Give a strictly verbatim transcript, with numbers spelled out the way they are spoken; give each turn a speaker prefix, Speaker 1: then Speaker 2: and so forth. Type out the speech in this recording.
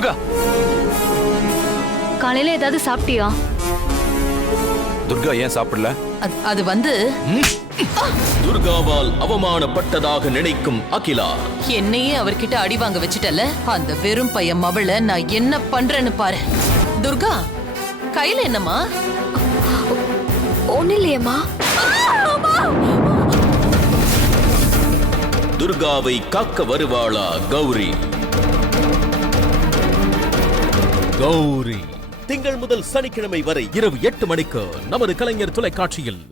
Speaker 1: துர்கா,
Speaker 2: காலையில ஏதாவது சாப்பிட்டியா?
Speaker 1: துர்கா ஏன் சாப்பிடல?
Speaker 3: அது வந்து
Speaker 4: துர்காவால் அவமானப்பட்டதாக நினைக்கும் அகிலா
Speaker 3: என்னையே அவர்கிட்ட அடி வாங்க வச்சுட்டல. அந்த வெறும் பையன் மவள நான் என்ன பண்றேன்னு பாரு. துர்கா, கையில என்னம்மா?
Speaker 2: ஒண்ணு இல்லையம்மா.
Speaker 4: துர்காவை காக்க வருவாளா கௌரி?
Speaker 5: கௌரி
Speaker 4: திங்கள் முதல் சனிக்கிழமை வரை
Speaker 5: இரவு எட்டு மணிக்கு நமது கலைஞர் தொலைக்காட்சியில்.